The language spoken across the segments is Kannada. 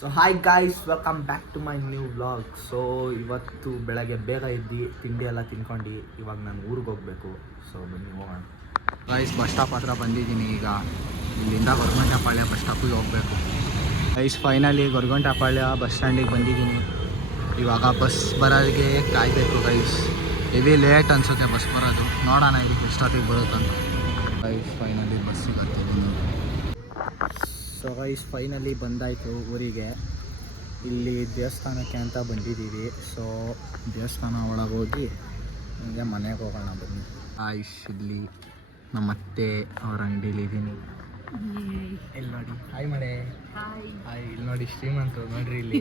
So hi guys, welcome back to my new vlog. So ಇವತ್ತು ಬೆಳಗ್ಗೆ ಬೇಗ ಎದ್ದು ತಿಂಡಿ ಎಲ್ಲ ತಿನ್ಕೊಂಡು ಇವಾಗ ನಾನು ಊರಿಗೆ ಹೋಗಬೇಕು. ಸೊ ಬನ್ನಿ ಹೋಗೋಣ. ಗೈಸ್, ಬಸ್ ಸ್ಟಾಪ್ ಹತ್ರ ಬಂದಿದ್ದೀನಿ. ಈಗ ಇಲ್ಲಿಂದ ಗೊರಗುಂಟೆಪಾಳ್ಯ ಬಸ್ ಸ್ಟಾಪಿಗೆ ಹೋಗಬೇಕು. ಗೈಸ್, ಫೈನಲಿ ಗೊರಗುಂಟೆಪಾಳ್ಯ ಬಸ್ ಸ್ಟ್ಯಾಂಡಿಗೆ ಬಂದಿದ್ದೀನಿ. ಇವಾಗ ಬಸ್ ಬರೋದಕ್ಕೆ ಕಾಯಬೇಕು ಗೈಸ್. ಹೆವಿ ಲೇಟ್ ಅನಿಸುತ್ತೆ ಬಸ್ ಬರೋದು. ನೋಡೋಣ ಇಲ್ಲಿ ಎಷ್ಟೊತ್ತಿಗೆ ಬರುತ್ತಂತ. ಗೈಸ್, ಫೈನಲಿ ಬಸ್ ಸಿಗುತ್ತೆ. ಸೊ ಗೈಸ್, ಫೈನಲಿ ಬಂದಾಯಿತು ಊರಿಗೆ. ಇಲ್ಲಿ ದೇವಸ್ಥಾನಕ್ಕೆ ಅಂತ ಬಂದಿದ್ದೀವಿ. ಸೊ ದೇವಸ್ಥಾನ ಒಳಗೆ ಹೋಗಿ ಹಂಗೆ ಮನೆಗೆ ಹೋಗೋಣ ಬನ್ನಿ. ಆಯ್ಸ್, ಇಲ್ಲಿ ನಮ್ಮ ಅತ್ತೆ ಅವ್ರ ಅಂಗಡಿಲಿ ಇದ್ದೀನಿ. ಇಲ್ಲಿ ನೋಡಿ, ಹಾಯ್ ಮಳೆ. ಹಾಯ್. ಇಲ್ಲಿ ನೋಡಿ ಶ್ರೀಮಂತರು ನೋಡ್ರಿ, ಇಲ್ಲಿ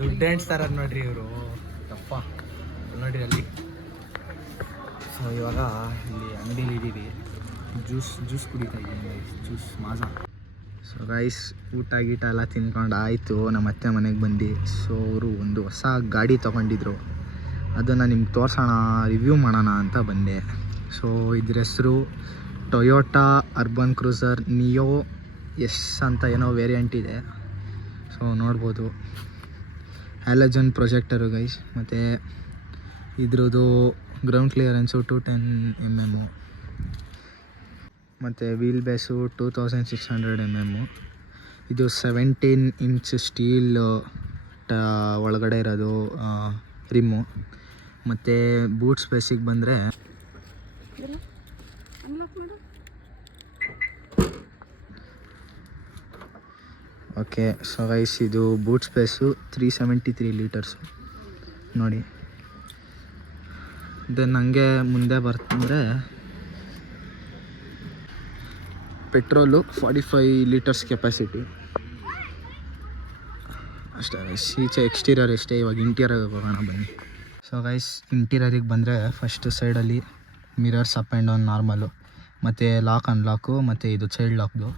ದುಡ್ಡು ಎಣ್ಸ್ತಾರ ನೋಡ್ರಿ ಇವರು. ತಪ್ಪ ನೋಡ್ರಿ ಅಲ್ಲಿ. ಸೊ ಇವಾಗ ಇಲ್ಲಿ ಅಂಗಡಿಲಿ ಇದ್ದೀವಿ. ಜ್ಯೂಸ್ ಕುಡಿತಾ ಇದ್ದೀನಿ. ಜ್ಯೂಸ್ ಮಾಜಾ. ಸೊ ಗೈಸ್, ಊಟ ಗೀಟ ಎಲ್ಲ ತಿನ್ಕೊಂಡು ಆಯಿತು. ನಮ್ಮ ಅತ್ತೆ ಮನೆಗೆ ಬಂದು. ಸೊ ಅವರು ಒಂದು ಹೊಸ ಗಾಡಿ ತೊಗೊಂಡಿದ್ರು. ಅದನ್ನು ನಿಮ್ಗೆ ತೋರಿಸೋಣ, ರಿವ್ಯೂ ಮಾಡೋಣ ಅಂತ ಬಂದೆ. ಸೊ ಇದ್ರ ಹೆಸರು Toyota urban cruiser neo S ಅಂತ ಏನೋ ವೇರಿಯಂಟ್ ಇದೆ. ಸೊ ನೋಡ್ಬೋದು, ಹ್ಯಾಲಜನ್ ಪ್ರೊಜೆಕ್ಟರು ಗೈಸ್. ಮತ್ತು ಇದ್ರದ್ದು ಗ್ರೌಂಡ್ ಕ್ಲಿಯರೆನ್ಸು 210 mm. ಮತ್ತು ವೀಲ್ ಬೇಸು 2600 mm. ಇದು 17 ಇಂಚ್ ಸ್ಟೀಲ್ ಒಳಗಡೆ ಇರೋದು ರಿಮ್ಮು. ಮತ್ತು ಬೂಟ್ ಸ್ಪೇಸಿಗೆ ಬಂದರೆ ಓಕೆ. ಸೊ ಗೈಸ್, ಇದು ಬೂಟ್ ಸ್ಪೇಸು 373 ಲೀಟರ್ಸು ನೋಡಿ. ದೆನ್ ಹಂಗೆ ಮುಂದೆ ಬರ್ತಂದರೆ ಪೆಟ್ರೋಲು 45 ಲೀಟರ್ಸ್ ಕೆಪಾಸಿಟಿ ಅಷ್ಟೇ ಗೈಸ್. ಈಚೆ ಎಕ್ಸ್ಟೀರಿಯರ್ ಅಷ್ಟೇ. ಇವಾಗ ಇಂಟೀರಿಯರ್ಗೆ ಹೋಗೋಣ ಬನ್ನಿ. ಸೊ ಗೈಸ್, ಇಂಟೀರಿಯರಿಗೆ ಬಂದರೆ ಫಸ್ಟ್ ಸೈಡಲ್ಲಿ mirrors up and down normal, ಮತ್ತು ಲಾಕ್ ಅನ್ಲಾಕು, ಮತ್ತು ಇದು ಚೈಲ್ಡ್ ಲಾಕ್ದು.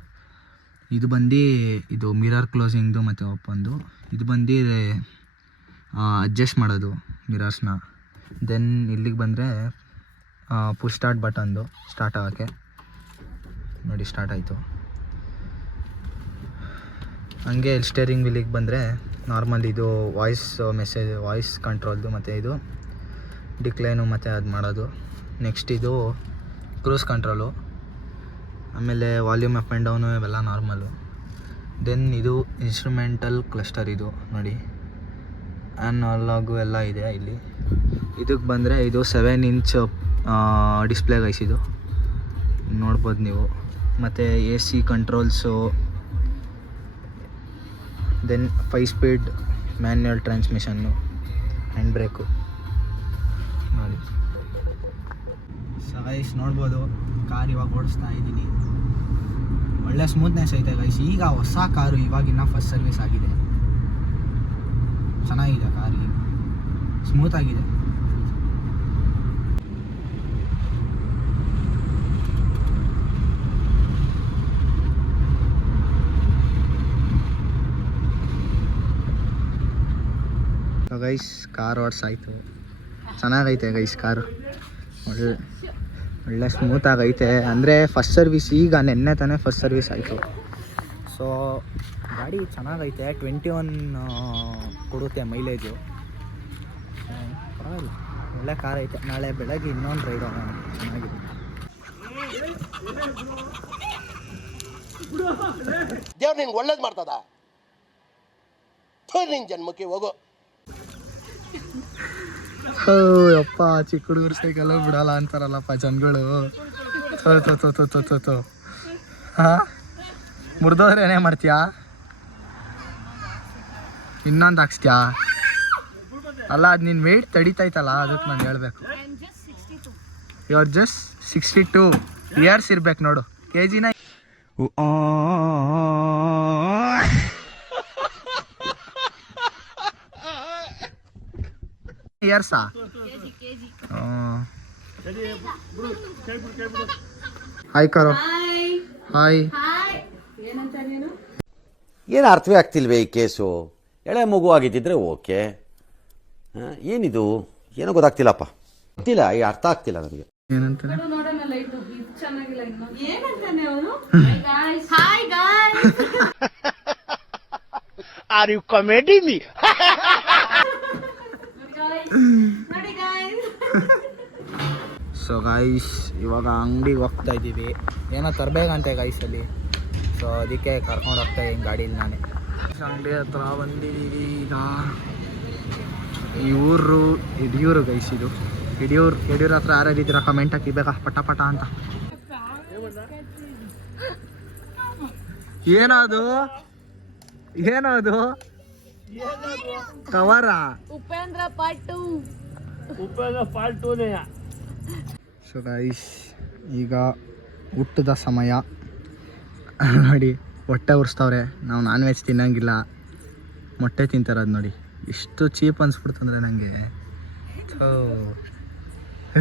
ಇದು ಬಂದು ಇದು ಮಿರರ್ ಕ್ಲೋಸಿಂಗ್ದು ಮತ್ತು ಓಪನ್ದು. ಇದು ಬಂದು ಅಡ್ಜಸ್ಟ್ ಮಾಡೋದು ಮಿರರ್ಸ್ನ. ದೆನ್ ಇಲ್ಲಿಗೆ ಬಂದರೆ ಪುಷ್ ಸ್ಟಾರ್ಟ್ ಬಟನ್ದು ಸ್ಟಾರ್ಟ್ ಆಗೋಕ್ಕೆ ನೋಡಿ, ಸ್ಟಾರ್ಟ್ ಆಯಿತು. ಹಂಗೆ ಸ್ಟೇರಿಂಗ್ ವೀಲಿಗೆ ಬಂದರೆ ನಾರ್ಮಲ್ ಇದು ವಾಯ್ಸ್ ಕಂಟ್ರೋಲ್ದು, ಮತ್ತು ಇದು ಡಿಕ್ಲೈನು ಮತ್ತು ಅದು ಮಾಡೋದು. ನೆಕ್ಸ್ಟ್ ಇದು ಕ್ರೂಸ್ ಕಂಟ್ರೋಲು, ಆಮೇಲೆ ವಾಲ್ಯೂಮ್ ಅಪ್ ಆ್ಯಂಡ್ ಡೌನು ಇವೆಲ್ಲ ನಾರ್ಮಲು. ದೆನ್ ಇದು ಇನ್ಸ್ಟ್ರೂಮೆಂಟಲ್ ಕ್ಲಸ್ಟರ್, ಇದು ನೋಡಿ ಅನಲಾಗು ಎಲ್ಲ ಇದೆ ಇಲ್ಲಿ. ಇದಕ್ಕೆ ಬಂದರೆ ಇದು 7 ಇಂಚ್ ಡಿಸ್ಪ್ಲೇ ಗೈಸ್, ಇದು ನೋಡ್ಬೋದು ನೀವು. ಮತ್ತು AC controls, then 5 speed manual ಟ್ರಾನ್ಸ್ಮಿಷನ್ನು, ಹ್ಯಾಂಡ್ ಬ್ರೇಕು ನೋಡಿ. ಸೊ ಗೈಸ್, ನೋಡ್ಬೋದು ಕಾರ್ ಇವಾಗ ಓಡಿಸ್ತಾ ಇದ್ದೀನಿ. ಒಳ್ಳೆ ಸ್ಮೂತ್ನೆಸ್ ಐತೆ ಗೈಸ್. ಈಗ ಹೊಸ ಕಾರು, ಇವಾಗಿನ್ನ ಫಸ್ಟ್ ಸರ್ವಿಸ್ ಆಗಿದೆ. ಚೆನ್ನಾಗಿದೆ ಕಾರ್, ಈಗ ಸ್ಮೂತಾಗಿದೆ. Guys, car ಓಡಿಸಾಯ್ತು. ಚೆನ್ನಾಗೈತೆ ಗೈಸ್ ಕಾರು, ಒಳ್ಳೆ ಸ್ಮೂತಾಗೈತೆ. ಅಂದರೆ ಫಸ್ಟ್ ಸರ್ವಿಸ್ ಈಗ ನೆನ್ನೆ ತಾನೇ ಫಸ್ಟ್ ಸರ್ವಿಸ್ ಆಯಿತು. ಸೊ ಗಾಡಿ ಚೆನ್ನಾಗೈತೆ. 21 ಕೊಡುತ್ತೆ ಮೈಲೇಜು. ಪರವಾಗಿಲ್ಲ, ಒಳ್ಳೆ ಕಾರ್ ಐತೆ. ನಾಳೆ ಬೆಳಗ್ಗೆ ಇನ್ನೊಂದು ರೈಡ್ ಹೋಗೋಣ, ಚೆನ್ನಾಗಿದೆ. ದೇವ್ರು ನಿನ್ಗೆ ಒಳ್ಳೇದು ಮಾಡ್ತದ, ನಿನ್ನ ಜನ್ಮಕ್ಕೆ ಹೋಗೋ. ಅಪ್ಪ, ಚಿಕ್ಕ ಹುಡುಗರು ಸೈಕಲ್ ಬಿಡಲ್ಲ ಅಂತಾರಲ್ಲಪ್ಪ ಜನಗಳು. ಹಾಂ, ಮುರಿದೋದ್ರೆ ಏನೇ ಮಾಡ್ತೀಯಾ? ಇನ್ನೊಂದು ಹಾಕ್ಸ್ತೀಯಾ? ಅಲ್ಲ, ಅದು ನಿನ್ನ ವೆಯ್ಟ್ ತಡಿತೈತಲ್ಲ, ಅದಕ್ಕೆ ನಾನು ಹೇಳಬೇಕು. ಯು ಆರ್ ಜಸ್ಟ್ 62 ಇಯರ್ಸ್ ಇರ್ಬೇಕು ನೋಡು. KGನ ಇಯರ್ಸಾ? ಹಾಯ್ ಕರೋ. ಹಾಯ್. ಏನು ಅರ್ಥವೇ ಆಗ್ತಿಲ್ವೇ ಈ ಕೇಸು? ಎಳೆ ಮಗು ಆಗಿದ್ದಿದ್ರೆ ಓಕೆ. ಏನಿದು ಏನೋ ಗೊತ್ತಾಗ್ತಿಲ್ಲಪ್ಪ, ಗೊತ್ತಿಲ್ಲ, ಈ ಅರ್ಥ ಆಗ್ತಿಲ್ಲ ನನಗೆ. ಏನಂತಾನೆ Are you comedy me? So guys ಇವಾಗ ಅಂಗಡಿಗೆ ಹೋಗ್ತಾ ಇದ್ದೀವಿ, ಏನೋ ತರಬೇಕಂತೆ ಗೈಸಲ್ಲಿ. ಸೊ ಅದಕ್ಕೆ ಕರ್ಕೊಂಡು ಹೋಗ್ತಾ ಇದ್ದೀನಿ ಗಾಡೀಲಿ ನಾನೇ. ಅಂಗಡಿ ಹತ್ರ ಬಂದಿದ್ದೀವಿ ಈಗ. ಈ ಊರು ಯಡಿಯೂರು ಗೈಸ್, ಇದು ಯಡಿಯೂರು ಹತ್ರ ಯಾರ್ಯಾರು ಇದ್ದೀರಾ ಕಮೆಂಟ್ ಹಾಕಿ ಬೇಕಾ ಪಟ ಪಟ ಅಂತ. ಏನದು ಕವರ ಉಪೇಂದ್ರ ಪಾಟು. ಸೊ ಗೈಸ್ ಈಗ ಊಟದ ಸಮಯ ನೋಡಿ, ಹೊಟ್ಟೆ ಉರಿಸ್ತವ್ರೆ. ನಾವು ನಾನ್ ವೆಜ್ ತಿನ್ನಂಗಿಲ್ಲ, ಮೊಟ್ಟೆ ತಿಂತಾರದು ನೋಡಿ. ಎಷ್ಟು ಚೀಪ್ ಅನ್ಸ್ಬಿಡ್ತಂದ್ರೆ ನನಗೆ.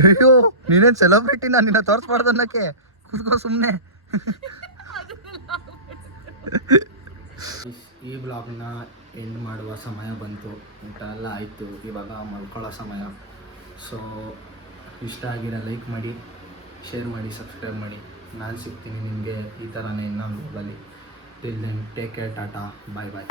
ಅಯ್ಯೋ ನೀನೇನು ಸೆಲೆಬ್ರಿಟಿ, ನಾನು ನಿನ್ನ ತೋರಿಸ್ಬಾರ್ದು ಅನ್ನೋಕ್ಕೆ. ಕೂತ್ಕೋ ಸುಮ್ಮನೆ. ಈ ಬ್ಲಾಗ್ನ ಎಂಡ್ ಮಾಡುವ ಸಮಯ ಬಂತು. ಊಟ ಎಲ್ಲ ಆಯಿತು, ಇವಾಗ ಮಲ್ಕೊಳ್ಳೋ ಸಮಯ. ಸೊ ಇಷ್ಟ ಆಗಿರೋ ಲೈಕ್ ಮಾಡಿ, ಶೇರ್ ಮಾಡಿ, ಸಬ್ಸ್ಕ್ರೈಬ್ ಮಾಡಿ. ನಾನು ಸಿಗ್ತೀನಿ ನಿಮಗೆ ಈ ಥರನೇ ಇನ್ನೊಂದು ಬ್ಲಾಗಲ್ಲಿ. Till then take care, tata, bye ಬಾಯ್.